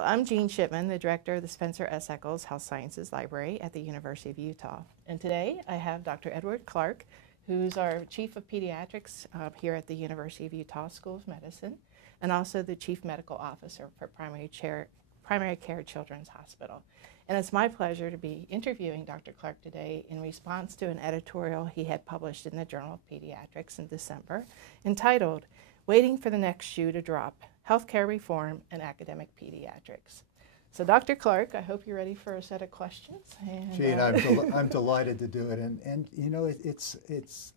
I'm Jean Shipman, the director of the Spencer S. Eccles Health Sciences Library at the University of Utah. And today I have Dr. Edward Clark, who's our Chief of Pediatrics here at the University of Utah School of Medicine, and also the Chief Medical Officer for Primary Care Children's Hospital. And it's my pleasure to be interviewing Dr. Clark today in response to an editorial he had published in the Journal of Pediatrics in December entitled, "Waiting for the Next Shoe to Drop, Healthcare Reform and Academic Pediatrics." So Dr. Clark, I hope you're ready for a set of questions. And, Jean, I'm delighted to do it. And you know,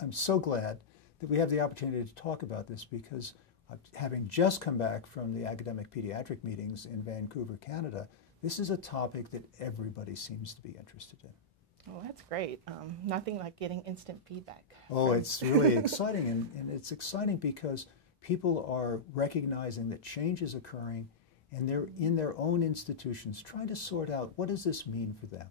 I'm so glad that we have the opportunity to talk about this because having just come back from the academic pediatric meetings in Vancouver, Canada, this is a topic that everybody seems to be interested in. Oh, that's great. Nothing like getting instant feedback. Oh, it's really exciting. And it's exciting because people are recognizing that change is occurring and they're in their own institutions trying to sort out what does this mean for them.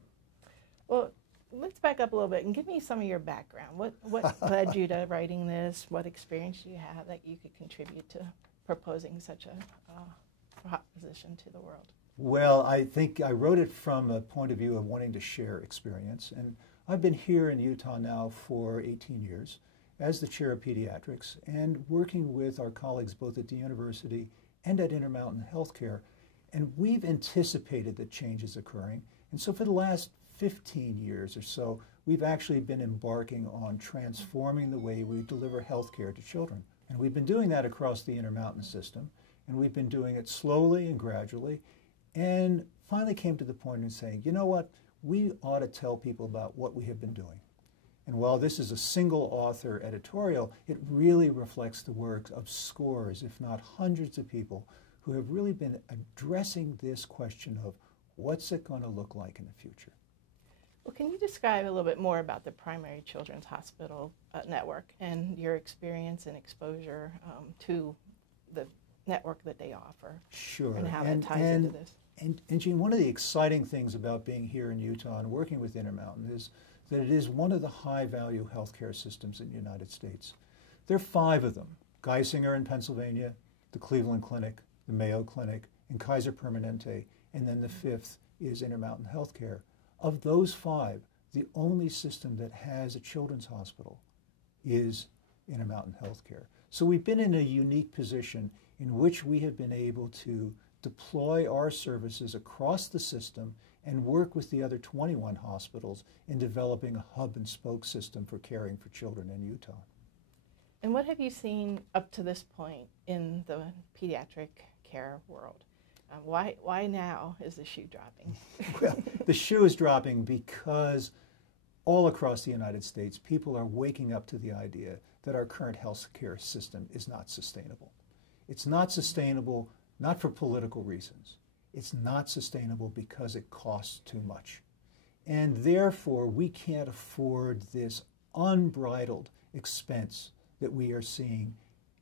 Well, let's back up a little bit and give me some of your background. What led you to writing this? What experience do you have that you could contribute to proposing such a proposition to the world? Well, I think I wrote it from a point of view of wanting to share experience. And I've been here in Utah now for 18 years as the chair of pediatrics and working with our colleagues both at the university and at Intermountain Healthcare. And we've anticipated that change is occurring. And so for the last 15 years or so, we've actually been embarking on transforming the way we deliver healthcare to children. And we've been doing that across the Intermountain system. And we've been doing it slowly and gradually. And finally came to the point of saying, you know what, we ought to tell people about what we have been doing. And while this is a single author editorial, it really reflects the work of scores, if not hundreds of people who have really been addressing this question of what's it going to look like in the future. Well, can you describe a little bit more about the Primary Children's Hospital Network and your experience and exposure to the network that they offer? Sure. And how that ties into this. And Jean, one of the exciting things about being here in Utah and working with Intermountain is that it is one of the high-value healthcare systems in the United States. There are 5 of them: Geisinger in Pennsylvania, the Cleveland Clinic, the Mayo Clinic, and Kaiser Permanente, and then the 5th is Intermountain Healthcare. Of those 5, the only system that has a children's hospital is Intermountain Healthcare. So we've been in a unique position in which we have been able to deploy our services across the system and work with the other 21 hospitals in developing a hub and spoke system for caring for children in Utah. And what have you seen up to this point in the pediatric care world? Why now is the shoe dropping? Well, the shoe is dropping because all across the United States, people are waking up to the idea that our current health care system is not sustainable. It's not sustainable not for political reasons. It's not sustainable because it costs too much. And therefore, we can't afford this unbridled expense that we are seeing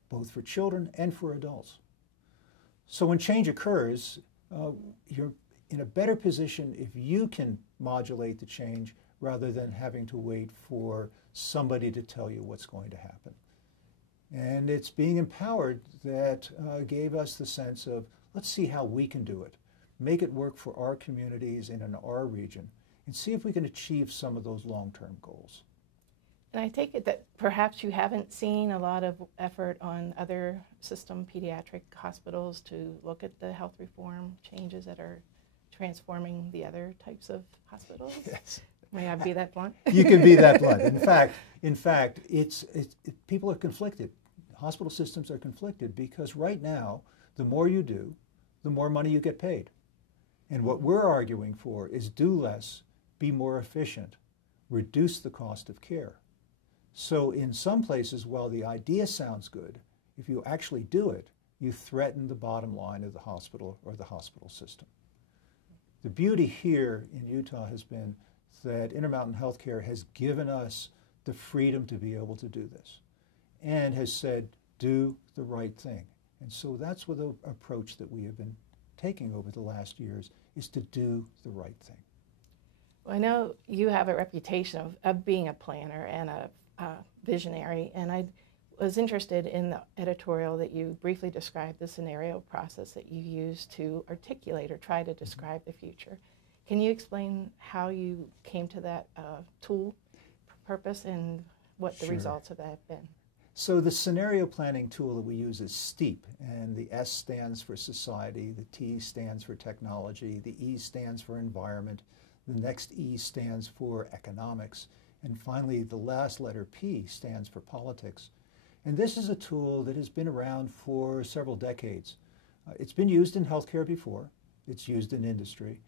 both for children and for adults. So when change occurs, you're in a better position if you can modulate the change rather than having to wait for somebody to tell you what's going to happen. And it's being empowered that gave us the sense of, let's see how we can do it, make it work for our communities and in our region, and see if we can achieve some of those long-term goals. And I take it that perhaps you haven't seen a lot of effort on other system pediatric hospitals to look at the health reform changes that are transforming the other types of hospitals? Yes. May I be that blunt? You can be that blunt. In fact, people are conflicted. Hospital systems are conflicted because right now, the more you do, the more money you get paid. And what we're arguing for is do less, be more efficient, reduce the cost of care. So in some places, while the idea sounds good, if you actually do it, you threaten the bottom line of the hospital or the hospital system. The beauty here in Utah has been that Intermountain Healthcare has given us the freedom to be able to do this and has said, do the right thing. And so that's what the approach that we have been taking over the last years is to do the right thing. Well, I know you have a reputation of being a planner and a visionary, and was interested in the editorial that you briefly described, the scenario process that you use to articulate or try to describe the future. Can you explain how you came to that tool purpose and what the results of that have been? So the scenario planning tool that we use is STEEP, and the S stands for society, the T stands for technology, the E stands for environment, the next E stands for economics, and finally the last letter P stands for politics. And this is a tool that has been around for several decades. It's been used in healthcare before, it's used in industry,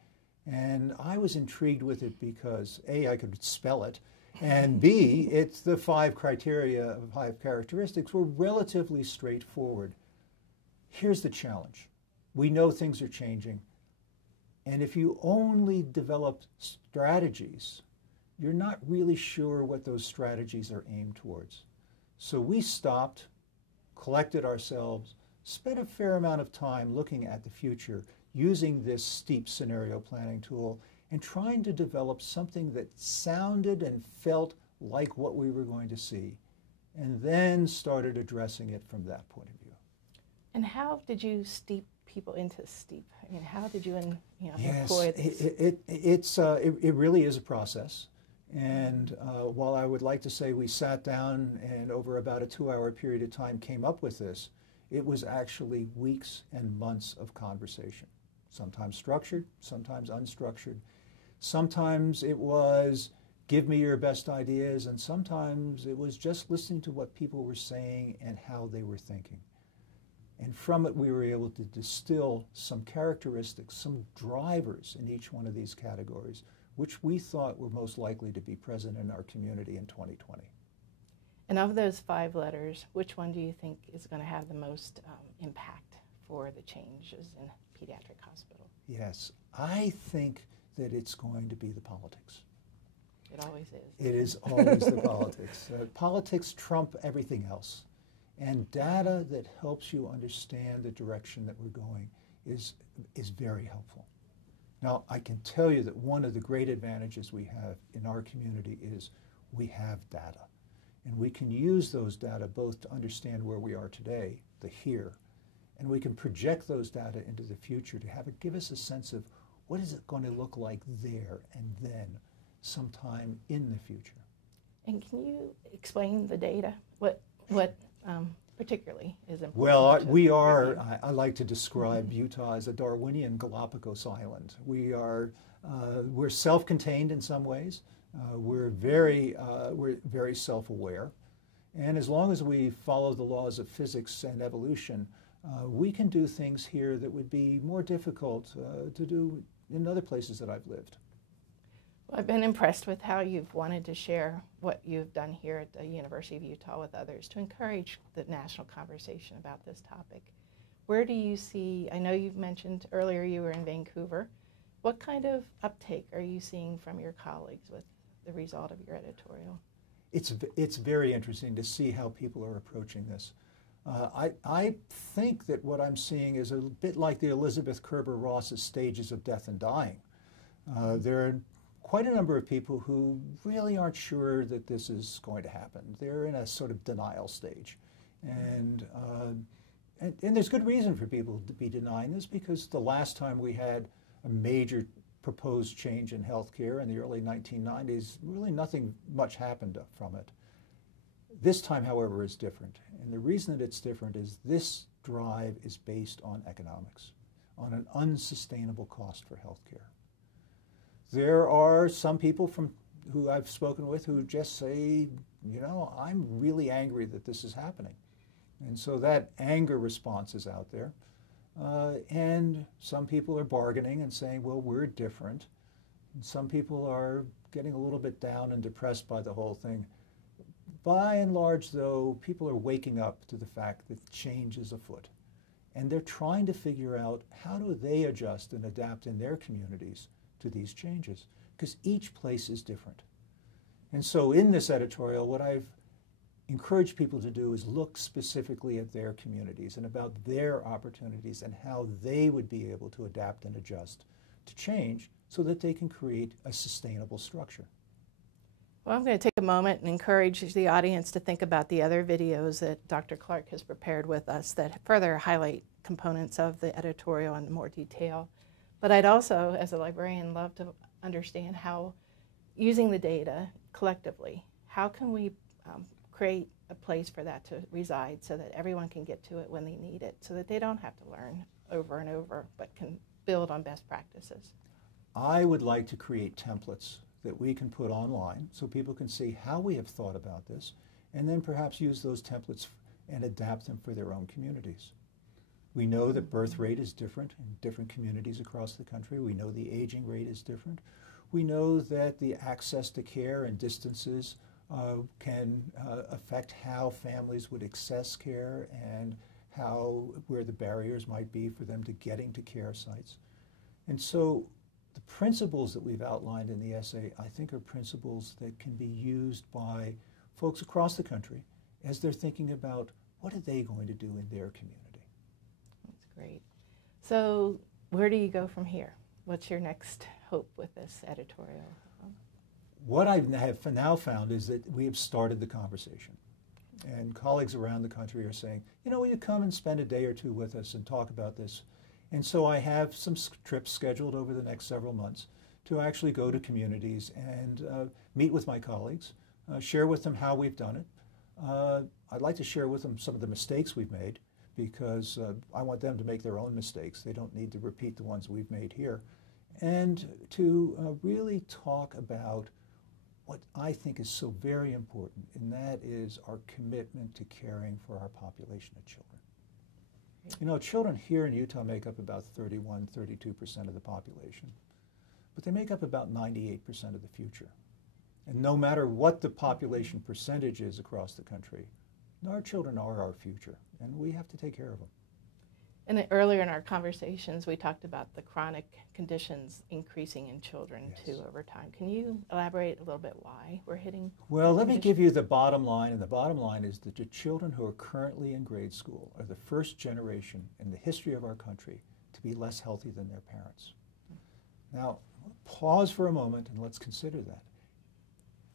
and I was intrigued with it because A, I could spell it, and B, it's the 5 criteria of 5 characteristics were relatively straightforward. Here's the challenge. We know things are changing, and if you only develop strategies, you're not really sure what those strategies are aimed towards. So we stopped, collected ourselves, spent a fair amount of time looking at the future using this STEEP scenario planning tool and trying to develop something that sounded and felt like what we were going to see, and then started addressing it from that point of view. And how did you steep people into STEEP? I mean, how did you, employ this? It really is a process. And while I would like to say we sat down and over about a 2-hour period of time came up with this, it was actually weeks and months of conversation. Sometimes structured, sometimes unstructured. Sometimes it was, give me your best ideas, and sometimes it was just listening to what people were saying and how they were thinking. And from it, we were able to distill some characteristics, some drivers in each one of these categories, which we thought were most likely to be present in our community in 2020. And of those 5 letters, which one do you think is going to have the most impact for the changes in pediatric hospital? Yes, I think that it's going to be the politics. It always is. It is always the politics. Politics trump everything else. And data that helps you understand the direction that we're going is very helpful. Now, I can tell you that one of the great advantages we have in our community is we have data. And we can use those data both to understand where we are today, the here, and we can project those data into the future to have it give us a sense of what is it going to look like there and then sometime in the future. And can you explain the data? What particularly is important? Well, we are, I like to describe Utah as a Darwinian Galapagos island. We're self-contained in some ways. We're very self-aware. And as long as we follow the laws of physics and evolution, we can do things here that would be more difficult to do in other places that I've lived. Well, I've been impressed with how you've wanted to share what you've done here at the University of Utah with others to encourage the national conversation about this topic. Where do you see, I know you've mentioned earlier you were in Vancouver, what kind of uptake are you seeing from your colleagues with the result of your editorial? It's very interesting to see how people are approaching this. I think that what I'm seeing is a bit like the Elizabeth Kerber-Ross's stages of death and dying. There are quite a number of people who really aren't sure that this is going to happen. They're in a sort of denial stage. And there's good reason for people to be denying this, because the last time we had a major proposed change in healthcare in the early 1990s, really nothing much happened from it. This time, however, is different. And the reason that it's different is this drive is based on economics, on an unsustainable cost for healthcare. There are some people who I've spoken with who just say, you know, I'm really angry that this is happening. And so that anger response is out there. And some people are bargaining and saying, well, we're different. And some people are getting a little bit down and depressed by the whole thing. By and large, though, people are waking up to the fact that change is afoot. And they're trying to figure out how do they adjust and adapt in their communities to these changes, because each place is different. And so in this editorial, what I've encouraged people to do is look specifically at their communities and about their opportunities and how they would be able to adapt and adjust to change so that they can create a sustainable structure. Well, I'm going to take a moment and encourage the audience to think about the other videos that Dr. Clark has prepared with us that further highlight components of the editorial in more detail. But I'd also, as a librarian, love to understand how, using the data collectively, how can we create a place for that to reside so that everyone can get to it when they need it, so that they don't have to learn over and over, but can build on best practices. I would like to create templates that we can put online so people can see how we have thought about this, and then perhaps use those templates and adapt them for their own communities. We know that birth rate is different in different communities across the country. We know the aging rate is different. We know that the access to care and distances can affect how families would access care and where the barriers might be for them to getting to care sites. And so the principles that we've outlined in the essay, I think, are principles that can be used by folks across the country as they're thinking about what are they going to do in their community. That's great. So where do you go from here? What's your next hope with this editorial? What I have now found is that we have started the conversation. And colleagues around the country are saying, you know, will you come and spend a day or two with us and talk about this? And so I have some trips scheduled over the next several months to actually go to communities and meet with my colleagues, share with them how we've done it. I'd like to share with them some of the mistakes we've made, because I want them to make their own mistakes. They don't need to repeat the ones we've made here. And to really talk about what I think is so very important, and that is our commitment to caring for our population of children. You know, children here in Utah make up about 32% of the population, but they make up about 98% of the future. And no matter what the population percentage is across the country, our children are our future, and we have to take care of them. And earlier in our conversations, we talked about the chronic conditions increasing in children, yes, too, over time. Can you elaborate a little bit why we're hitting? Well, let me give you the bottom line, and the bottom line is that the children who are currently in grade school are the first generation in the history of our country to be less healthy than their parents. Now, pause for a moment and let's consider that.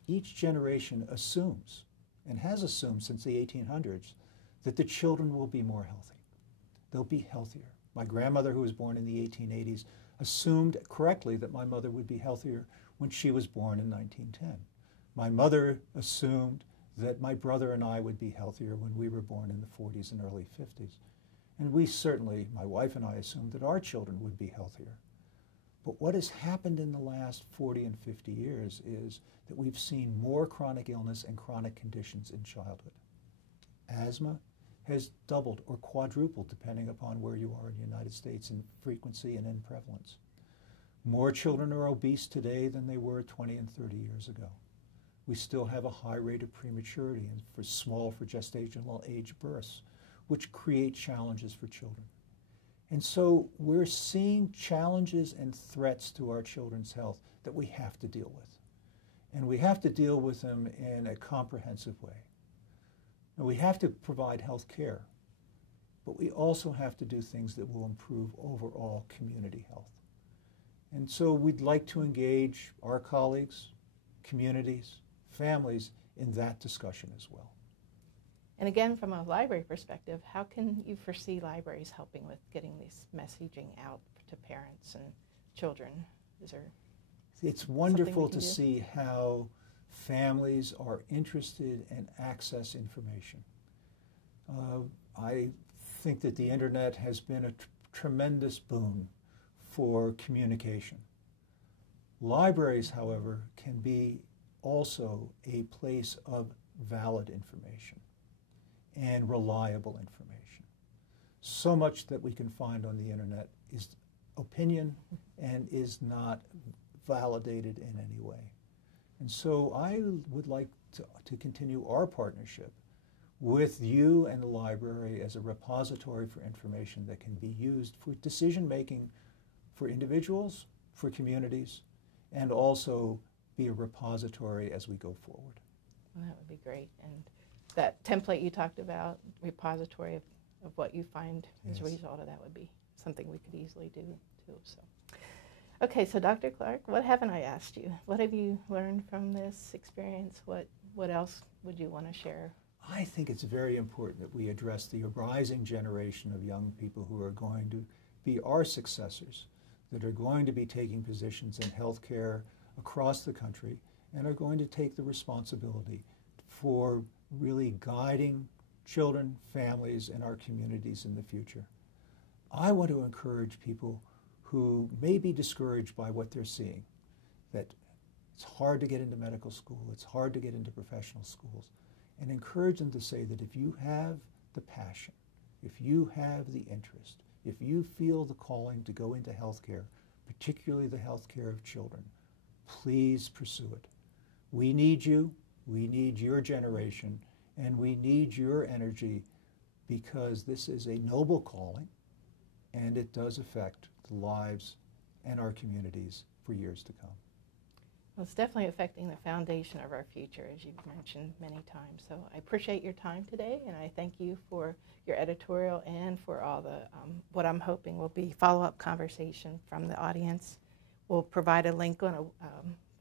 Each generation assumes, and has assumed since the 1800s, that the children will be more healthy. They'll be healthier. My grandmother, who was born in the 1880s, assumed correctly that my mother would be healthier when she was born in 1910. My mother assumed that my brother and I would be healthier when we were born in the 40s and early 50s. And we certainly, my wife and I, assumed that our children would be healthier. But what has happened in the last 40 and 50 years is that we've seen more chronic illness and chronic conditions in childhood. Asthma has doubled or quadrupled, depending upon where you are in the United States, in frequency and in prevalence. More children are obese today than they were 20 and 30 years ago. We still have a high rate of prematurity and for gestational age births, which create challenges for children. And so we're seeing challenges and threats to our children's health that we have to deal with. And we have to deal with them in a comprehensive way. Now, we have to provide health care, but we also have to do things that will improve overall community health. And so we'd like to engage our colleagues, communities, families in that discussion as well. And again, from a library perspective, how can you foresee libraries helping with getting this messaging out to parents and children? It's wonderful to see how families are interested and access information. I think that the internet has been a tremendous boon for communication. Libraries, however, can be also a place of valid information and reliable information. So much that we can find on the internet is opinion and is not validated in any way. And so I would like to continue our partnership with you and the library as a repository for information that can be used for decision-making for individuals, for communities, and also be a repository as we go forward. Well, that would be great. And that template you talked about, repository of what you find as a result of that, would be something we could easily do too. So, Okay, so Dr. Clark, what haven't I asked you? What have you learned from this experience? What else would you want to share? I think it's very important that we address the rising generation of young people who are going to be our successors, that are going to be taking positions in healthcare across the country and are going to take the responsibility for really guiding children, families, and our communities in the future. I want to encourage people who may be discouraged by what they're seeing, that it's hard to get into medical school, it's hard to get into professional schools, and encourage them to say that if you have the passion, if you have the interest, if you feel the calling to go into healthcare, particularly the healthcare of children, please pursue it. We need you, we need your generation, and we need your energy, because this is a noble calling and it does affect the lives and our communities for years to come. Well, it's definitely affecting the foundation of our future, as you've mentioned many times. So I appreciate your time today, and I thank you for your editorial and for all the what I'm hoping will be follow-up conversation from the audience. We'll provide a link on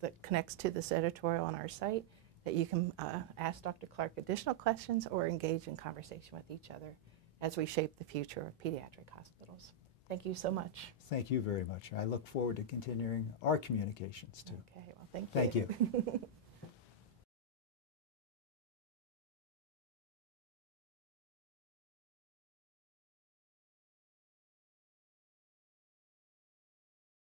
that connects to this editorial on our site that you can ask Dr. Clark additional questions or engage in conversation with each other as we shape the future of pediatric hospitals. Thank you so much. Thank you very much. I look forward to continuing our communications too. Okay, well, thank you. Thank you.